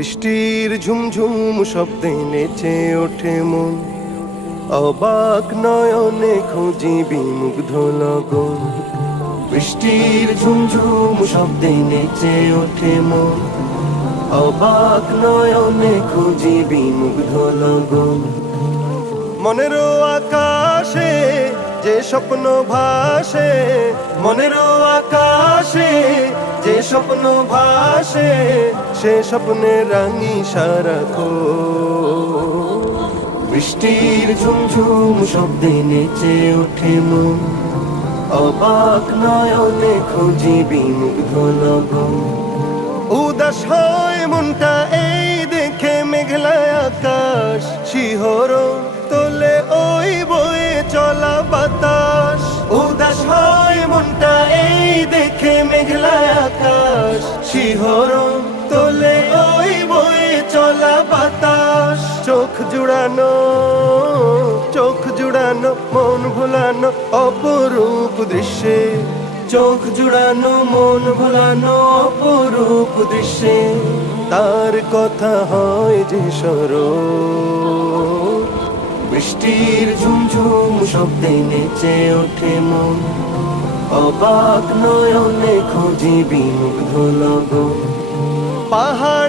বৃষ্টির ঝুমঝুম শব্দে নেচে ওঠে মন। অবাক নয়নে খুঁজি বিমুগ্ধ লগন। বৃষ্টির ঝুমঝুম শব্দে নেচে ওঠে মন। অবাক নয়নে খুঁজি বিমুগ্ধ লগন। মনের আকাশে যে স্বপ্ন ভাসে মনের আকাশে স্বপ্ন ভাসে, সে স্বপ্নে রাঙি সারাখো বৃষ্টির ঝুমঝুম শব্দে নেচে ওঠে মন। অবাক নয়নে খুঁজি বিমুগ্ধ লগন। উদাস হয় মনটা এই দেখে মেঘলা আকাশ। শিহর তোলে ওই বয়ে চলা বাতাস। উদাস হয় মনটা শিহর তোলে ওই বয়ে চলা বাতাস। চোখ জুড়ানো চোখ জুড়ানো, মন ভুলানো অপরূপ দৃশ্যে। চোখ জুড়ানো, মন ভোলানো অপরূপ দৃশ্যে। তার কথা হয় যে সর বৃষ্টির ঝুমঝুম শব্দে নেচে ওঠে মন। অবাক নয়নে খুঁজি বিমুগ্ধ লগন পাহাড়